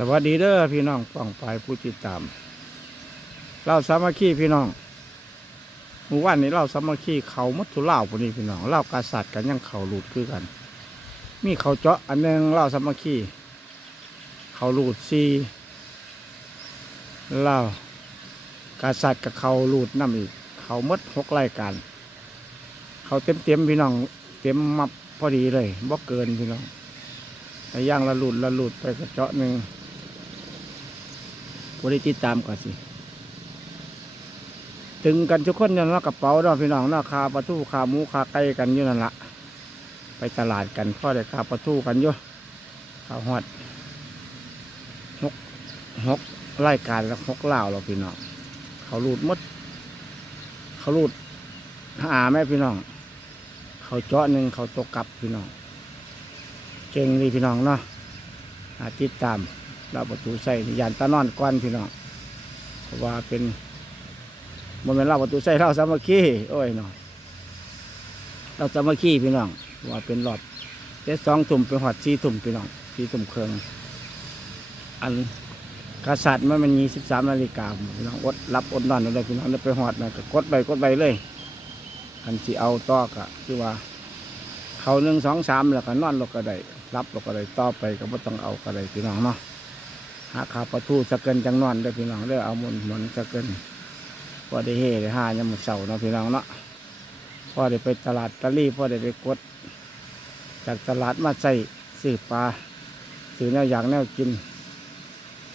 สวัสดีเด้อพี่น้องป้องไปผู้ติดตาม เราสามัคคีพี่น้องหมู่ว่านนี้เราสามัคคีเขามัทุเล่าพวกนี้พี่น้องเล่ากาสัตว์กันยังเขาหลุดคือกัน มีเขาเจาะอันหนึงเล่าสามัคคีเขาหลุดซีเล่ากาสัตว์กับเขาหลุดน้ำอีก เขาหมดหกรายการเขาเต็มเต็มพี่น้อง เต็มมับพอดีเลยบ่เกินพี่น้องไอ้ย่างละหลุดละหลุดไปกระเจาะหนึ่ง บริติดตามก่อนสิ ถึงกันทุกคนอยันละกระเป๋าเนาะพี่น้องเนาะคาปลาทูคาหมูคาไก่กันอยู่นั่นละไปตลาดกันพ่อได้คาปลาทูกันอยู่ข้าวหอดหกหกรายการแล้วหกเหล่าเราพี่น้องเขาลุดมด เขาลุดหาแม่พี่น้อง เขาเจาะหนึ่งเขาตกกลับพี่น้อง เก่งเลยพี่น้องเนาะติดตาม เราประตูใส่ยานตะนอนก้อนพี่น้องเพราะว่าเป็นมันเป็นเราประตูใส่เราสามัคคีโอ้ยเนาะเราสามัคคีพี่น้องว่าเป็นหลอดเจ็ดสองถุ่มเป็นหอดสี่ถุ่มพี่น้องสี่ถุ่มเครื่องอันกษัตริย์มันมันยี่สิบสามนาฬิกาพี่น้องอดรับอดนอนอะไรพี่น้องแล้วไปหอดนะก็กดไปกดไปเลยคันที่เอาต่อกะคือว่า เขาหนึ่งสองสามแล้วก็นอนเราก็ไดรับเราก็ไดต่อไปก็ไม่ต้องเอาก็ไดพี่น้องเนาะ หาขาประตูสะเกินจังนอนได้อพี่น้องเด้อเอาหมุนหมุนสะเกินพอได้เฮ่ได้หายามมอเสาร์เนาะพี่น้องเนาะพอได้ไปตลาดตะลี่พอได้ไปกด จากตลาดมาใส่ซื้อปลาซื้อแนวอย่างแนวกิน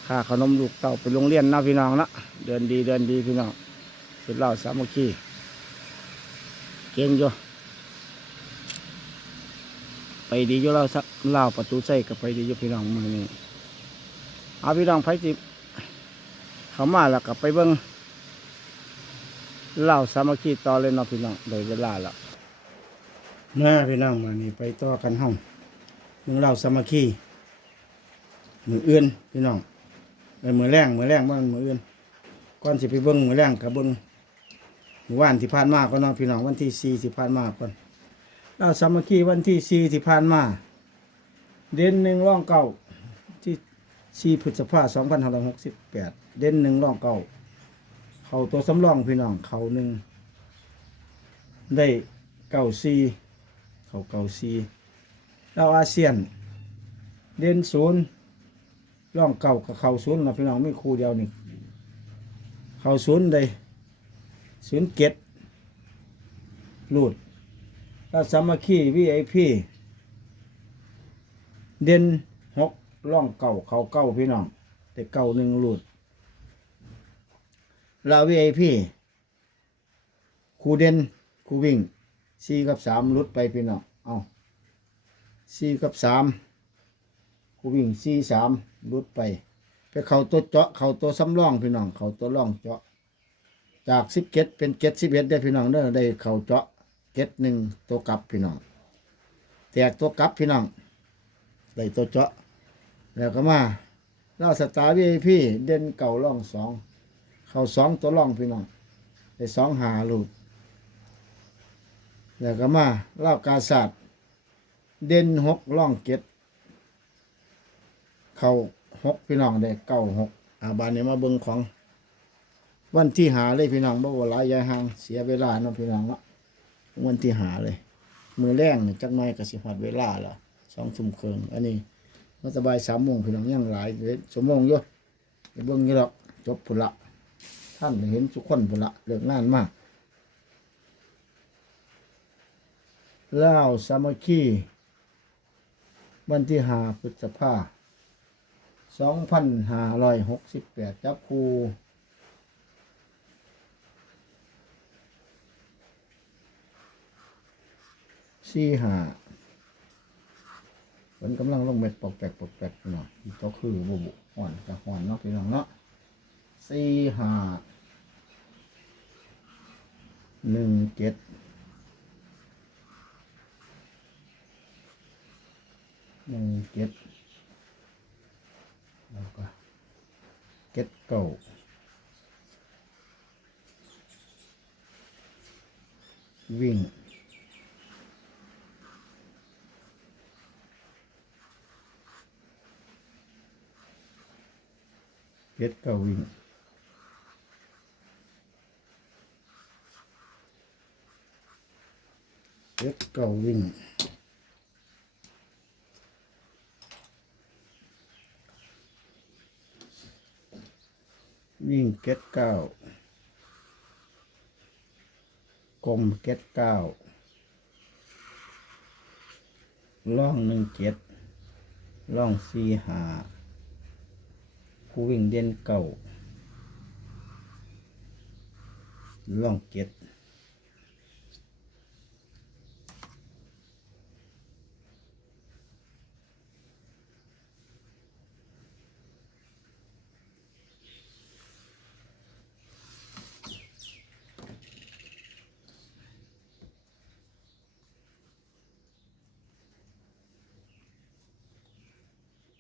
ค่าขนมลูกเต่าไปโรงเรียนนะพี่น้องเนาะเดินดีเดินดีพี่น้องสุดเล่าสามัคคีเก่งอยู่ไปดีอยู่เราเล่าประตูใส่กับไปดีอยู่พี่น้องมือนี้ เอาพี่น้องไผจิบเขามาแล้วกับไปเบิ้งเล่าสามัคคีต่อเลยเนาะพี่น้องโดยเวลาแล้วน่พี่น้องมานี่ไปต่อกันห้องมึงเล่าสามัคคีมือเอื่นพี่น้องไปมือแรงมือแรงบ้างมือเอื่นก่อนสิไปเบิ้งมือแรงกับเบิ้งเมื่อวันที่ผ่านมาก็น้องพี่น้องวันที่สี่ที่ผ่านมาก่อนเราสามัคคีวันที่สี่ที่ผ่านมา เด่นหนึ่งร่องเก่า 4พฤษภาคม2568 เด่นหนึ่งร่องเก่าเขาตัวสำรองพี่น้องเขาหนึ่งได้เก่าซีเขาเก่าซีเราอาเซียน เด่นศูนย์ร่องเก่ากับเขาศูนย์นะพี่น้องไม่คู่เดียวนี่เขาศูนย์เลยศูนย์เก็ดรูดแล้วสามัคคีวีไอพีเด่นหก ร่องเก่าเขาเก้าพี่น้อง แต่เก่าหนึ่งรูดลาวีไอพี่คูเด่นคูวิ่งสี่กับสามรุดไปพี่น้องเอาสี่กับสามคูวิ่งสี่สามรุดไป ไปเขาตัวเจาะเขาตัวสำรองพี่น้อง เขาตัวร่องเจาะ จากสิบเก็ดเป็นเก็ดสิบเอ็ดได้พี่น้องเด้อได้เข่าเจาะเก็ดหนึ่งตัวกลับพี่น้องแตกตัวกลับพี่น้องได้ตัวเจาะ แล้วก็มาเล่าสตาร์วีพี่เด่นเก่าล่องสอง เข่าสองตัวล่องพี่น้องได้สองหาลูกแล้วก็มาเล่ากาศาสตร์เด่นหกล่องเก็ดเข่าหกพี่น้องได้เก้าหกอาบานนี้มาเบิ่งของ วันที่หาเลยพี่น้องบ่ว่าหลายยายห่างเสียเวลาเนาะพี่น้องเนาะวันที่หาเลย มือแรงจักหน่อยก็สิฮอดเวลาละสองทุ่มครึ่งอันนี้ มันสบายสามโมงพี่น้องยังหลายเด้สมโมงอยู่ไปเบิ่งอยู่หรอกจบพุ่นละท่านเห็นทุกคนพุ่นละเลิกงานมากลาวสามัคคีวันที่หาพฤษภาสองพันห้าร้อยหกสิบแปดจับคูสี่ห้า ฝนกำลังลงเม็ดปกแปกปกแปกเนาะก็คือบุบห่อนกับห่อนเนาะพี่น้องเนาะสี่ห้าหนึ่งเจ็ดหนึ่งเจ็ดแล้วก็เจ็ดเก้าวิ่ง จ็ดเก้าวิ่งเจ็ดเก้าวิ่งวิ่งเก็ดเก้ากลมเก็ดเก้าล่องหนึ่งเจ็ดล่องสี่หา ผู้วิ่งเด่นเก่าล่องเจ็ด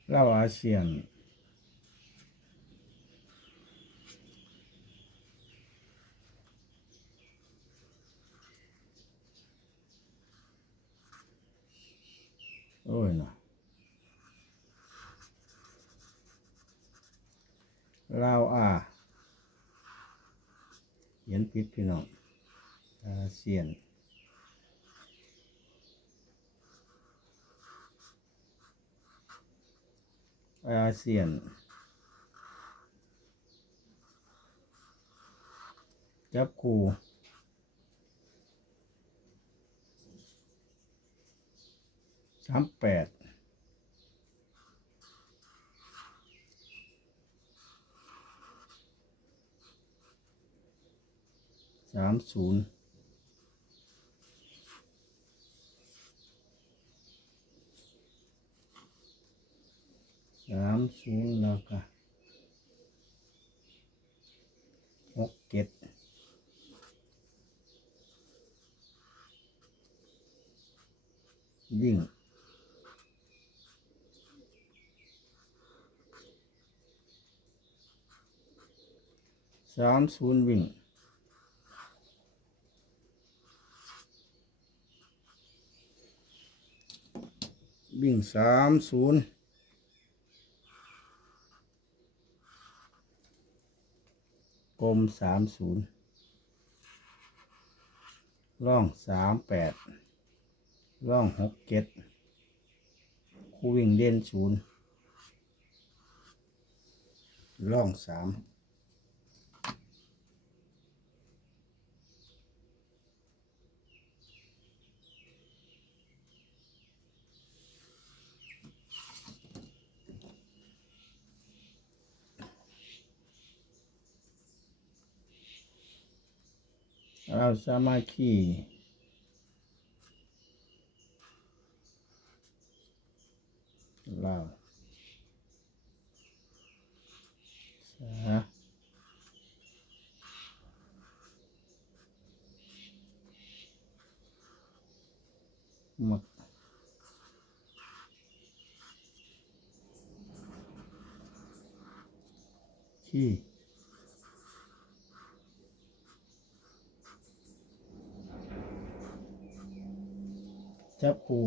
เล่าอาเซียน โอ้ยนะลาวอาเขียนผิดพี่น้องอา เซียนอาเซียน จับคู่สามแปดสามศูนย์ สามศูนย์แล้วก็หกเจ็ดวิ่งสามศูนย์วิ่งวิ่งสามศูนย์ ลมสามศูนย์ล่องสามแปดล่องหกเจ็ดคู่วิ่งเด่นศูนย์ล่องสาม สามัคคีเราสามักขี้จับค รู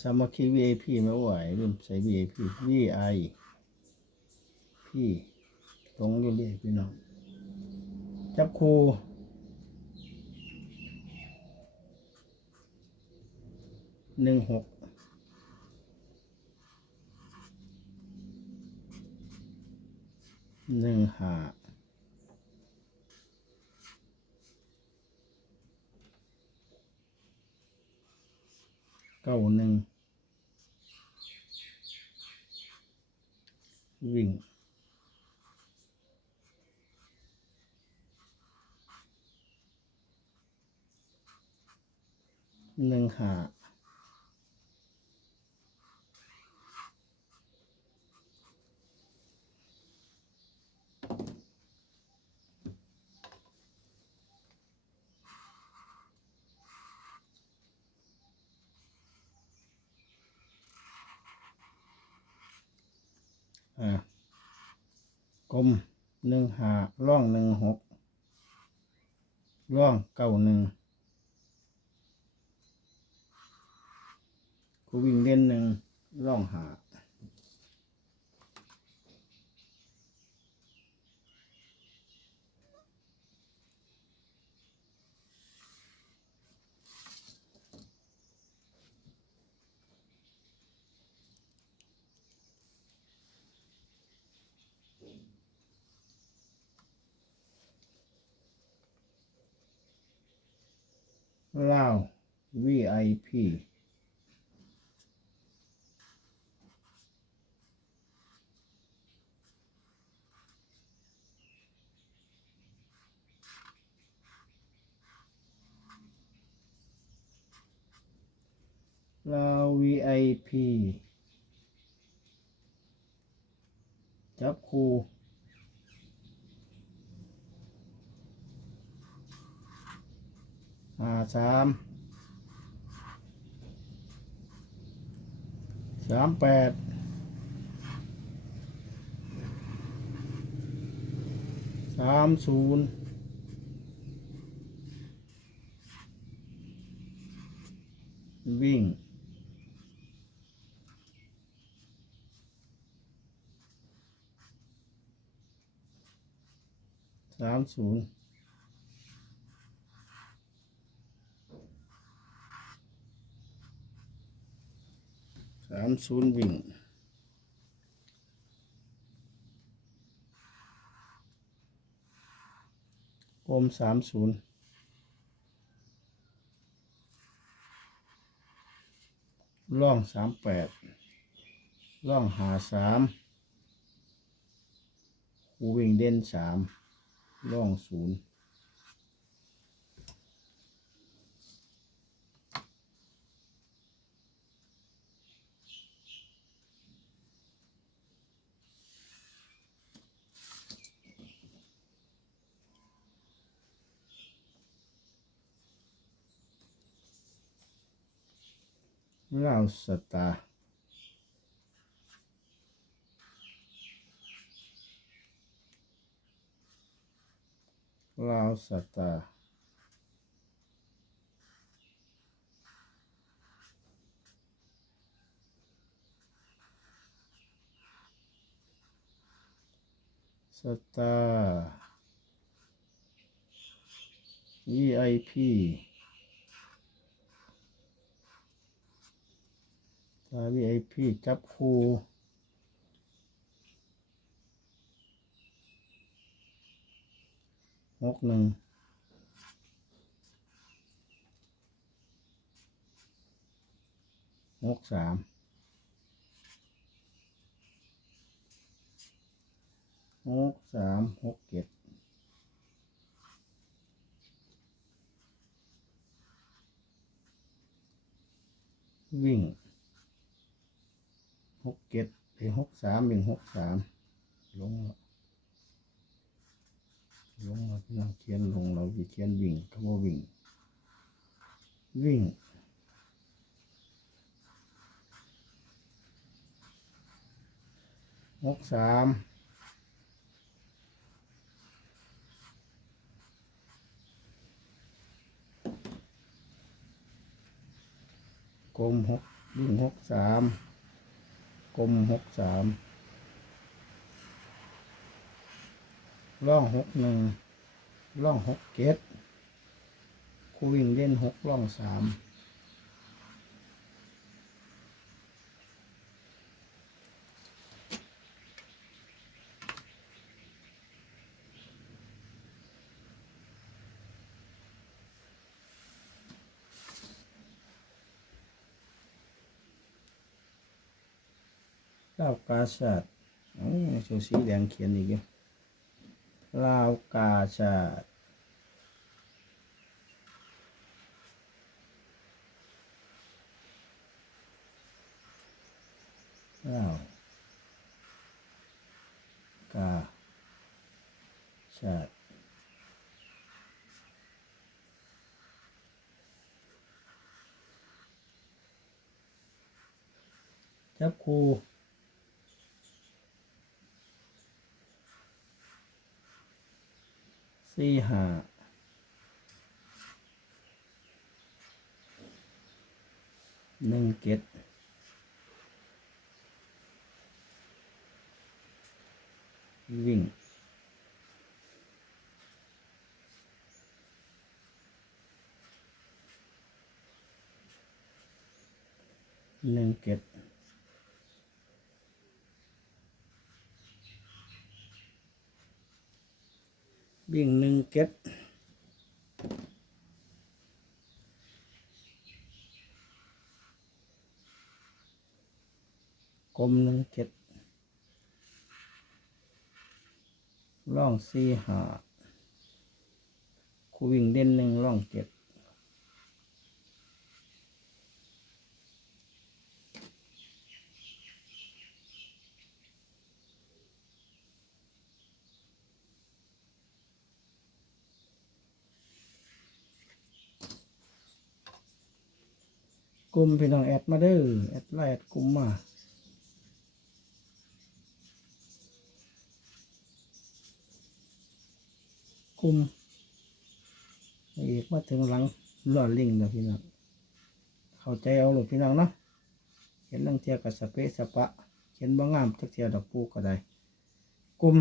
ภามาคี VIP ไม่ไหวลืมใส่ VIP VI พี่ตรงอยู่เรียพี่น้อง จับคูหนึ่งหกหนึ่งห้า ก้าหนึ่งวิ่งหนึ่งหา อ่ากลมหนึ่งหาล่องหนึ่งหกล่องเก้าหนึ่งกูวิ่งเล่นหนึ่งล่องหา ลาว VIP ลาว VIP จับคู ห้าสามสามแปดสามศูนย์วิ่งสามศูนย์ามศูนย์วิ่งกลมสามศูนย์ล่องสามแปดล่องหาสามคูวิ่งเด่นสามล่องศูนย์ เล่าสตาร์เล่าสตาสตาร์ VIP ตา VIP จับคู่หกหนึ่งหกสามหกสามหกเจ็ดวิ่ง เจ็ดไอ้หกสามวิ่งหกสามลงแล้วลงเราพี่น้องเขียนลงเราจะเขียนวิ่งคำว่าวิ่ง วิ่ง หกสามกลมหกวิ่งหกสาม กลมหกสามล่องหกหนึ่งล่องหกเจ็ดคูวิ่งเล่นหกล่องสาม เก้ากาศาสตร์โอ้ยชว์สีแดงเขียนอีกเยอะลาวกาชาติลาวกาชาติจับค สี่ห้าหนึ่งเจ็ดวิ่งหนึ่งเจ็ด วิ่งหนึ่งเก็ตกลมหนึ่งเก็ตล่องสี่หาคูวิ่งเด่นหนึ่งล่องเจ็ด ลุ่มพี่น้องแอดมาเด้อแอดไลน์แอดกลุ่มมากลุ่มอีกมาถึงหลังหล่อลิงแล้วพี่น้องเข้าใจเอาหรือพี่น้องเนาะเห็นลังเทียกับสเปสปะเห็นบ่งามจักเทียดอกปูก็ได้กลุ่ม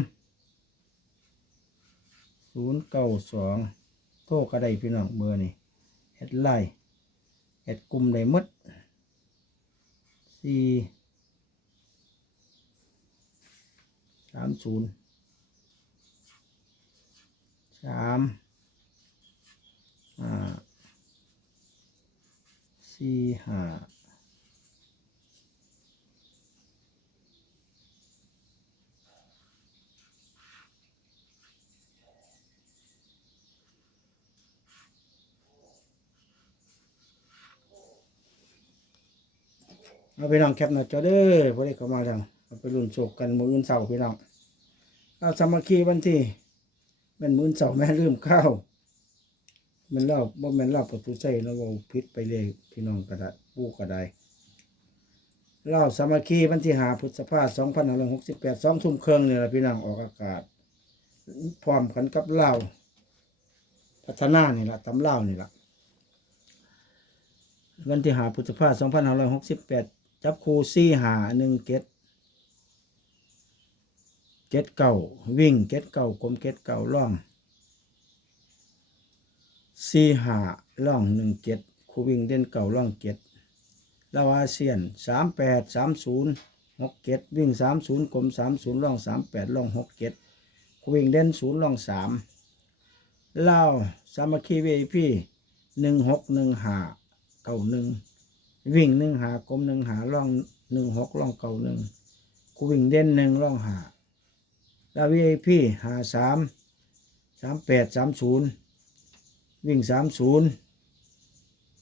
ศูนย์เก้าสองโทรก็ได้พี่น้องเบอร์นี่แอดไลน์ เอ็ดกลุ่มได้มดสี่สามศูนย์สามอ่าสี่ห้า เอาไปน้องแคปหน้าจอเด้อพอได้เข้ามาแล้วเอาไปรุ่นโศกกันมืออื่นเสาพี่น้องเอาสามัคคีวันที่เป็นมือนเสาแม่ลืมข้าวมันเล่าบ่แม่นเล่าประตูใจนะว่าพิษไปเลยพี่น้องกระดาษปูกระไดเล่าสามัคคีวันที่หาพฤษภาสองพันห้าร้อยหกสิบแปดสองทุ่มเครึ่องเนี่ยแหละพี่น้องออกอากาศ พร้อมกันกับเล่าพัฒนานี่แหละตำเล่านี่แหละวันที่หาพฤษภาสองพันห้าร้อยหกสิบแปด จับคูซี่หาหนึ่งเก็ดเก็ดเก่าวิ่งเก็ดเก่ากลมเก็ดเก่าล่องซี่หาล่องหนึ่งเก็ดคูวิ่งเด่นเก่าล่องเก็ดลาวาเซียนสามแปดสามศูนย์หกเก็ดวิ่งสามศูนย์กลมสามศูนย์ล่องสามแปดล่องหกเก็ดคูวิ่งเด่นศูนย์ล่องสามลาวสามัคคีเวพีหนึ่งหกหนึ่งหาเก่าหนึ่ง วิ่งหนึ่งหากลมหนึ่งหาล่องหนึ่งหกล่องเก่าหนึ่งกูวิ่งเด่นหนึ่งล่องหาแล้ววีไอพีหาสามสามแปดสามศูนย์วิ่งสามศูนย์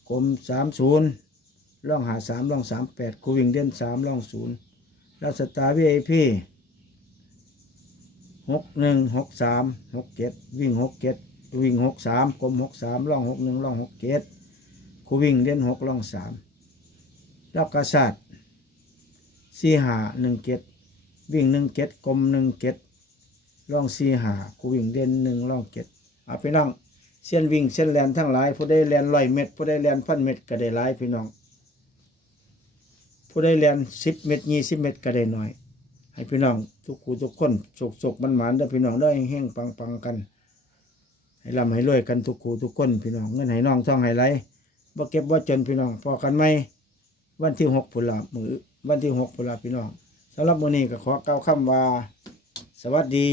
กลมสามศูนย์ล่องหาสามล่องสามแปดกูวิ่งเด่นสามล่องศูนย์แล้วสตาร์วีไอพีหกหนึ่งหกสามหกเจ็ดวิ่งหกเจ็ดวิ่งหกสามกลมหกสามล่องหกหนึ่งล่องหกเจ็ดคูวิ่งเล่นหกล่องสาม แล้วกษัตริย์สี่หาหนึ่งเจ็ดวิ่งหนึ่งเจ็ดกลมหนึ่งเจ็ดล่องสี่หาคูวิ่งเล่นหนึ่งล่องเจ็ดเอาพี่น้องเส้นวิ่งเส้นแลนทั้งหลายผู้ได้แลนร้อยเม็ดผู้ได้แลนพันเม็ดก็ได้หลายพี่น้อง ผู้ได้แลนสิบเม็ดยี่สิบเม็ดก็ได้น้อย ให้พี่น้องทุกคูทุกคนโศกโศกมันหมานได้พี่น้องได้แห้งๆปังกัน ให้ร่ำให้รวยกันทุกคูทุกคนพี่น้องเงินให้น้องท่องให้ไหลบ่เก็บบ่จนพี่น้องพอกันไหม วันที่หกพุลามือวันที่หกพุลาพี่น้องสำหรับมื้อนี้ก็ขอกล่าคำว่า สวัสดี